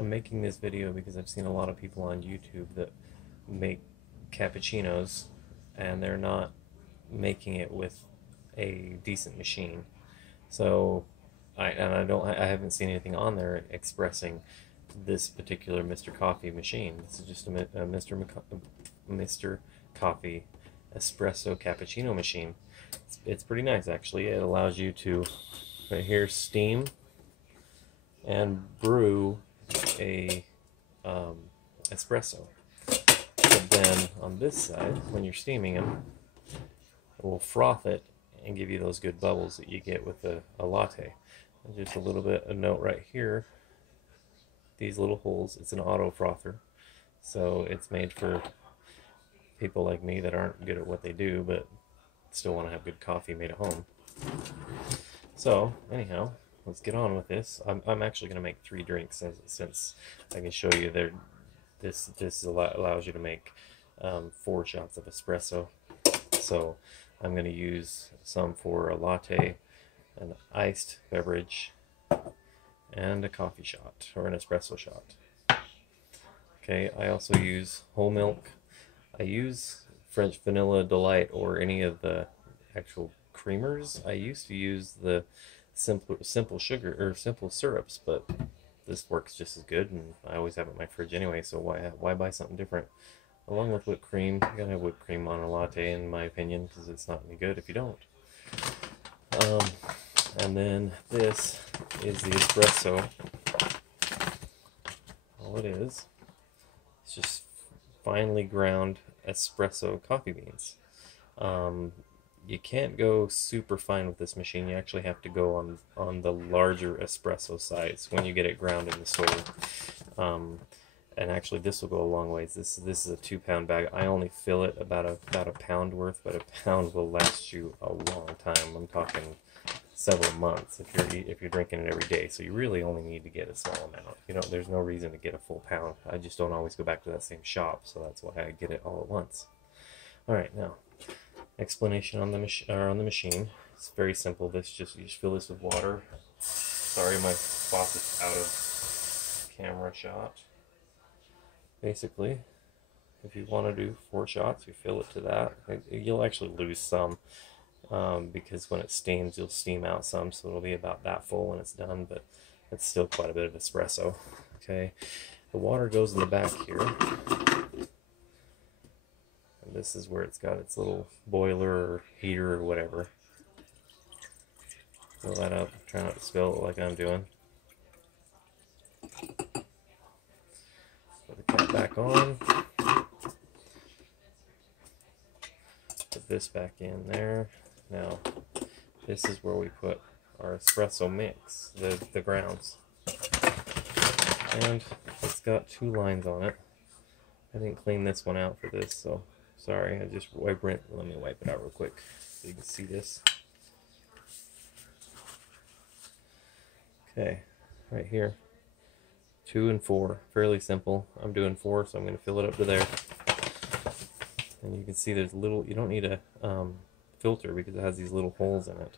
I'm making this video because I've seen a lot of people on YouTube that make cappuccinos and they're not making it with a decent machine. So I haven't seen anything on there expressing this particular Mr. Coffee machine. This is just a Mr. Coffee espresso cappuccino machine. It's pretty nice actually. It allows you to right here steam and brew a espresso. But then on this side, when you're steaming them, it will froth it and give you those good bubbles that you get with a latte. And just a little bit, a note right here, these little holes, it's an auto frother. So it's made for people like me that aren't good at what they do, but still want to have good coffee made at home. So anyhow, let's get on with this. I'm actually going to make 3 drinks since I can show you there. This allows you to make 4 shots of espresso. So I'm going to use some for a latte, an iced beverage, and a coffee shot or an espresso shot. Okay, I also use whole milk. I use French Vanilla Delight or any of the actual creamers. I used to use the simple sugar or simple syrups, but this works just as good, and I always have it in my fridge anyway, so why buy something different? Along with whipped cream. You gotta have whipped cream on a latte, in my opinion, because it's not any good if you don't. And then this is the espresso. All it is, it's just finely ground espresso coffee beans. You can't go super fine with this machine. You actually have to go on the larger espresso size when you get it ground in the store. And actually, this will go a long ways. This is a 2-pound bag. I only fill it about a pound worth, but a pound will last you a long time. I'm talking several months if you're drinking it every day. So you really only need to get a small amount. There's no reason to get a full pound. I just don't always go back to that same shop, so that's why I get it all at once. All right, now explanation on the machine. It's very simple. You just fill this with water. Sorry, my faucet's out of camera shot. Basically, if you want to do 4 shots, you fill it to that. You'll actually lose some because when it steams, you'll steam out some, so it'll be about that full when it's done, but it's still quite a bit of espresso. Okay, the water goes in the back here, and this is where it's got its little boiler or heater or whatever. Fill that up. Try not to spill it like I'm doing. Put the cap back on. Put this back in there. Now, this is where we put our espresso mix, the grounds. And it's got 2 lines on it. I didn't clean this one out for this, so sorry. Let me wipe it out real quick so you can see this. Okay, right here. 2 and 4, fairly simple. I'm doing 4, so I'm going to fill it up to there. And you can see there's you don't need a filter because it has these little holes in it.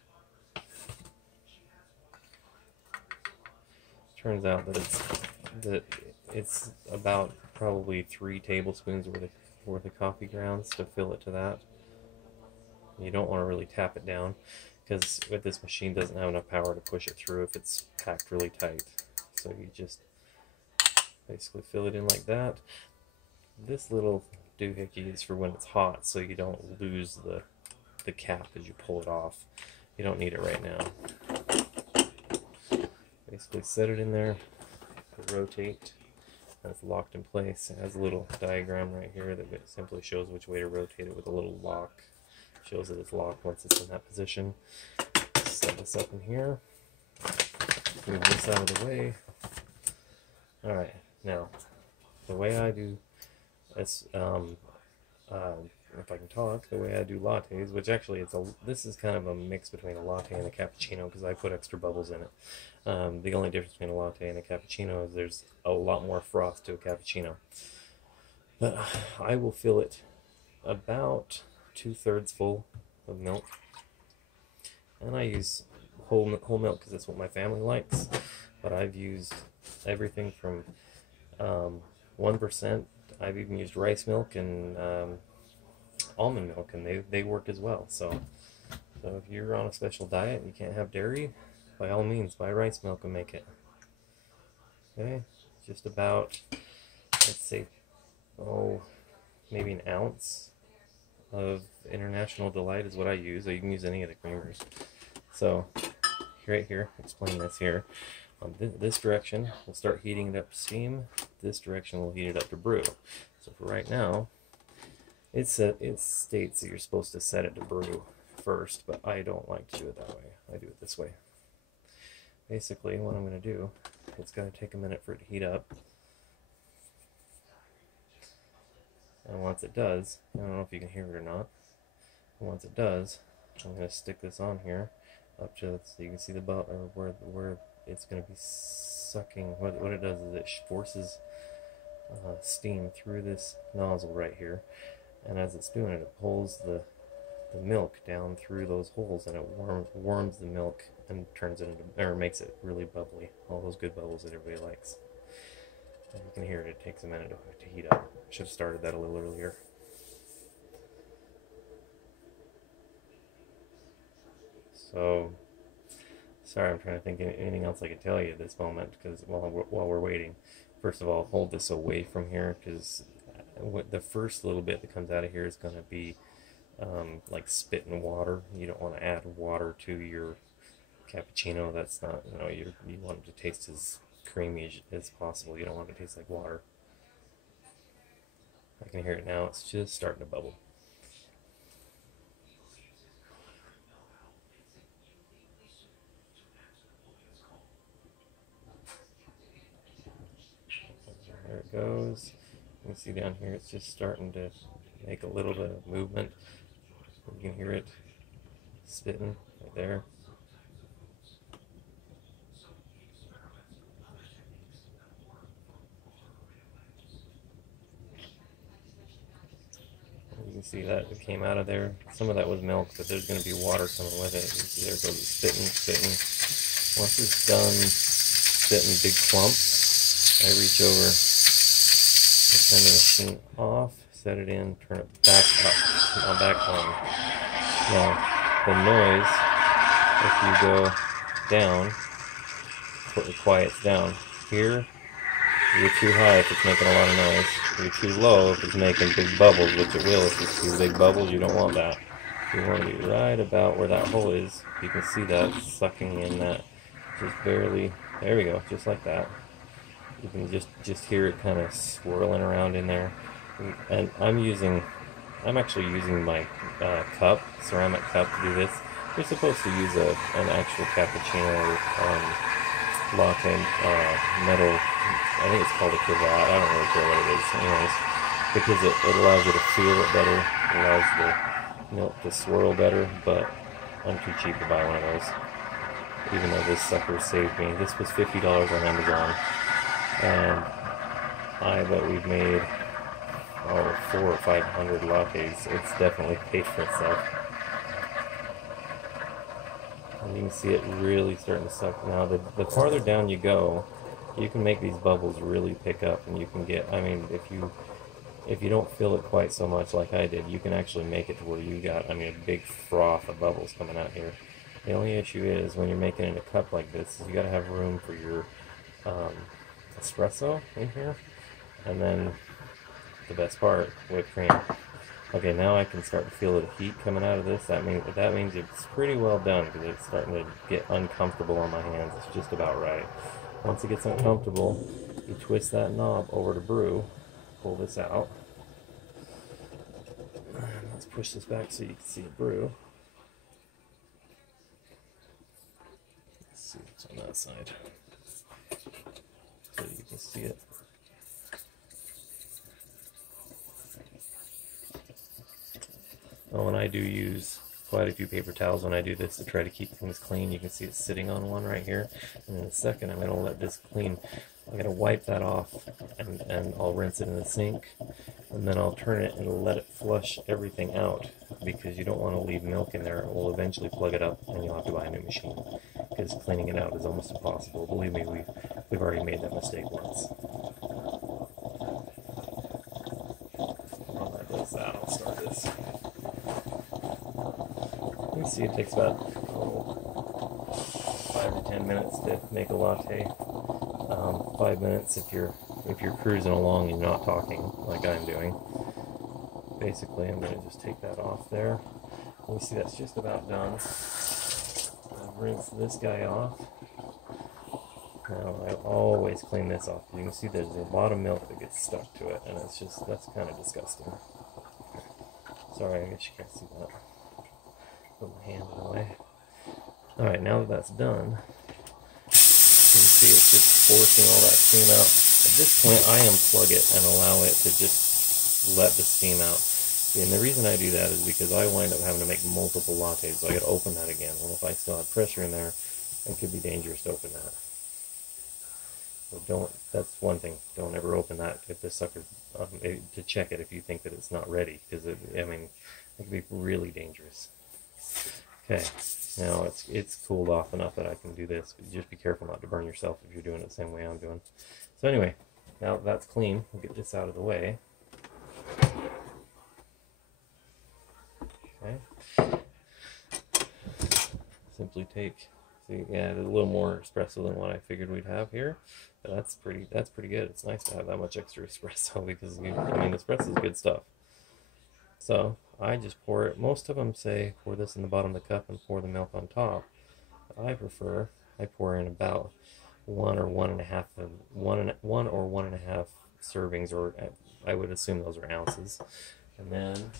Turns out that it's about probably 3 tablespoons worth of coffee grounds to fill it to that. You don't want to really tap it down because with this machine doesn't have enough power to push it through if it's packed really tight. So you just basically fill it in like that. This little doohickey is for when it's hot, so you don't lose the cap as you pull it off. You don't need it right now. Basically set it in there, rotate, and it's locked in place. It has a little diagram right here that simply shows which way to rotate it with a little lock. Shows that it's locked once it's in that position. Set this up in here. Move this out of the way. Alright, now, the way I do this, if I can talk, the way I do lattes, which actually this is kind of a mix between a latte and a cappuccino because I put extra bubbles in it. The only difference between a latte and a cappuccino is there's a lot more froth to a cappuccino. But I will fill it about 2/3 full of milk, and I use whole milk because that's what my family likes. But I've used everything from 1%. I've even used rice milk and almond milk, and they work as well. So if you're on a special diet and you can't have dairy, by all means, buy rice milk and make it. Okay, just about, let's say, maybe an ounce of International Delight is what I use. Or you can use any of the creamers. So right here, explain this here. This direction, we'll start heating it up to steam. This direction, we'll heat it up to brew. So for right now, it states that you're supposed to set it to brew first, but I don't like to do it that way. I do it this way. Basically, what I'm going to do, it's going to take a minute for it to heat up. And once it does, I don't know if you can hear it or not, but once it does, I'm going to stick this on here up to, so you can see the or where it's going to be sucking. What it does is it forces steam through this nozzle right here, and as it's doing it, it pulls the milk down through those holes, and it warms the milk and turns it into, or makes it really bubbly. All those good bubbles that everybody likes. And you can hear it. It takes a minute to heat up. Should have started that a little earlier. So, sorry, I'm trying to think of anything else I could tell you at this moment, because while we're waiting, first of all, hold this away from here, because the first little bit that comes out of here is going to be like spit and water. You don't want to add water to your cappuccino. That's not, you want it to taste as creamy as possible. You don't want it to taste like water. I can hear it now. It's just starting to bubble. There it goes. You can see down here it's just starting to make a little bit of movement. You can hear it spitting right there. You can see that it came out of there. Some of that was milk, but there's going to be water coming with it. You see there it goes, spitting. Once it's done spitting big clumps, I reach over, I turn the machine off, set it in, turn it back up, now back on. Now, the noise, if you go down, it quiets down. Here, you're too high if it's making a lot of noise. You're too low if it's making big bubbles, which it will. If it's too big bubbles, you don't want that. You want to be right about where that hole is. You can see that sucking in that, just barely. There we go, just like that. You can just hear it kind of swirling around in there. And I'm actually using my ceramic cup to do this. You're supposed to use an actual cappuccino latte metal. I think it's called a cravat. I don't really care what it is, anyways, because it allows you to feel it better. It allows the milk to swirl better. But I'm too cheap to buy one of those. Even though this sucker saved me. This was $50 on Amazon, and I bet we've made 400 or 500 lattes. It's definitely paid for itself. And you can see it really starting to suck. Now, the farther down you go, you can make these bubbles really pick up, and you can get, I mean, if you don't feel it quite so much like I did, you can actually make it to where you got, I mean, a big froth of bubbles coming out here. The only issue is when you're making it in a cup like this, is you got to have room for your espresso in here, and then the best part, whipped cream. Okay, now I can start to feel the heat coming out of this. That means it's pretty well done, because it's starting to get uncomfortable on my hands. It's just about right. Once it gets uncomfortable, you twist that knob over to brew, pull this out. Let's push this back so you can see it brew. Let's see what's on that side, so you can see it. Oh, and I do use quite a few paper towels when I do this to try to keep things clean. You can see it's sitting on one right here. And in a second, I'm going to let this clean. I'm going to wipe that off, and I'll rinse it in the sink. And then I'll turn it and let it flush everything out, because you don't want to leave milk in there. It will eventually plug it up, and you'll have to buy a new machine, because cleaning it out is almost impossible. Believe me, we've already made that mistake once. me see, it takes about 5 to 10 minutes to make a latte. 5 minutes if you're cruising along and not talking like I'm doing. Basically, I'm going to just take that off there. You see that's just about done. I'll rinse this guy off. Now I always clean this off. You can see there's a lot of milk that gets stuck to it, and that's kind of disgusting. Sorry, I guess you can't see that. Put my hand in the way. Alright, now that that's done, you can see it's just forcing all that steam out. At this point, I unplug it and allow it to just let the steam out. And the reason I do that is because I wind up having to make multiple lattes, so I gotta open that again. Well, if I still have pressure in there, it could be dangerous to open that. So that's one thing, don't ever open that if this sucker, to check it if you think that it's not ready, because it can be really dangerous. Okay, now it's cooled off enough that I can do this, but just be careful not to burn yourself if you're doing it the same way I'm doing. So anyway, now that that's clean, we'll get this out of the way. Okay. Simply take, see, yeah, a little more espresso than what I figured we'd have here, but that's pretty good. It's nice to have that much extra espresso because espresso is good stuff. So I just pour it. Most of them say pour this in the bottom of the cup and pour the milk on top. I pour in about one or one and a half servings, or I would assume those are ounces, and then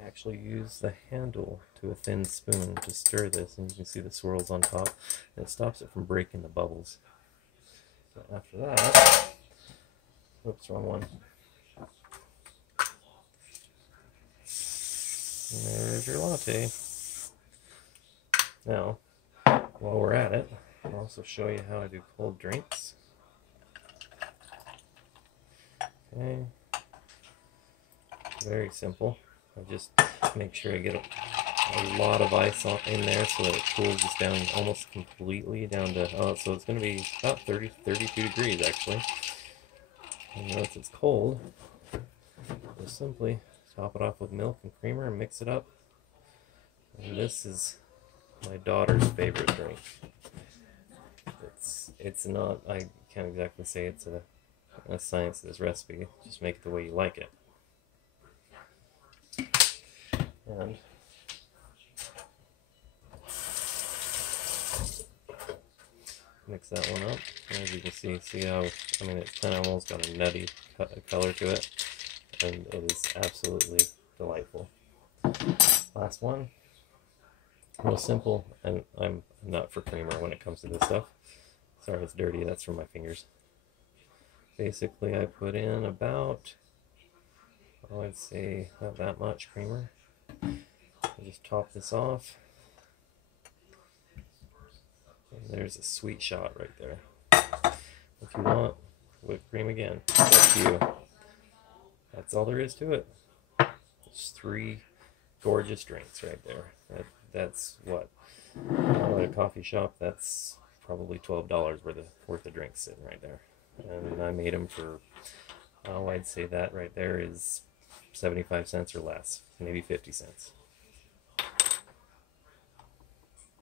I actually use the handle to a thin spoon to stir this, and you can see the swirls on top, and it stops it from breaking the bubbles. So after that, oops, wrong one. And there's your latte. Now, while we're at it, I'll also show you how I do cold drinks. Okay. Very simple. I just make sure I get a lot of ice in there so that it cools this down almost completely down to, so it's going to be about 32 degrees actually. And once it's cold, just simply top it off with milk and creamer and mix it up. And this is my daughter's favorite drink. It's not, I can't exactly say it's a science to this recipe, just make it the way you like it. And mix that one up. And as you can see how, it's kind of almost got a nutty color to it, and it is absolutely delightful. Last one, real simple, and I'm not for creamer when it comes to this stuff. Sorry, it's dirty, that's from my fingers. Basically, I put in about, I'd say not that much creamer. I just top this off. And there's a sweet shot right there. If you want whipped cream again, it's up to you. That's all there is to it. Just 3 gorgeous drinks right there. That's what, at a coffee shop, that's probably $12 worth of drinks sitting right there. And I made them for, I'd say that right there is 75 cents or less, maybe 50 cents.